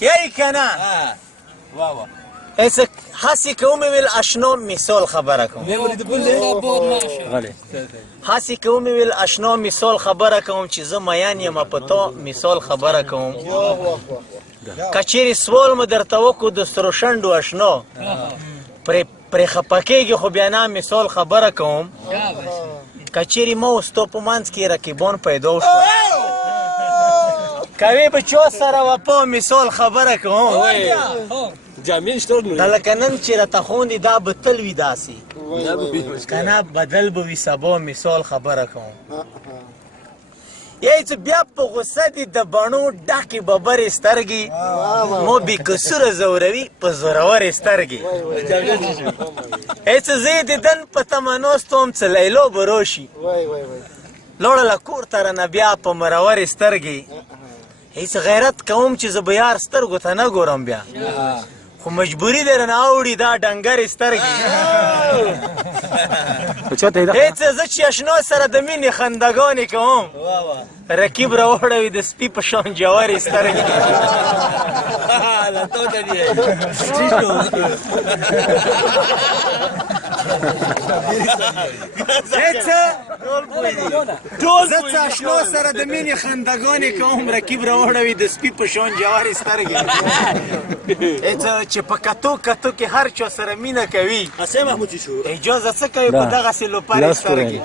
یای کنه ایسا حسی که اومی ویل اشنا مثال خبره کن حسی که اومی ویل اشنا مثال خبره کن چیزا میان یم پتا مثال خبره کن کچیری سوال ما در توقع دستروشند و اشنا پری خپکیگی خو بیانا مثال خبره کن کچیری ما استو په منځ کې رقیبان پیدا شو کوي بچو سره وپا مثال خبره کوم د لکه نن چې راته خوندې دا به تل وي داسې کنه بدل به وي سبا مثال خبره کوم یای چې بیا په غصه دي د بڼو ډکې ببرې سترګې مو بې کسوره زوروي په زورورې سترګې ای چې زه یې دیدن په تمه ناست وم څه لیلو به راشي لاړله کور ته رانه بیا په مرورې سترګې ای چې غیرت کوم چې زه به یار سترګو ته نه ګورم بیا خو مجبوري دی رانه اوړي دا ډنګرې سترګې ای چې زه چې اشنا سره د مینې خندګانې کوم رقیب راوړوي د سپي په شان جوارې سترګې زه چې اشنا سره د مینې خندګانې کوم رقیب راوړوي د سپي په شان جوارې سترګې چې په کتو کتو کې هر چا سره مینه کوي اجازه څه کوي په دغسې لوپرې سترګې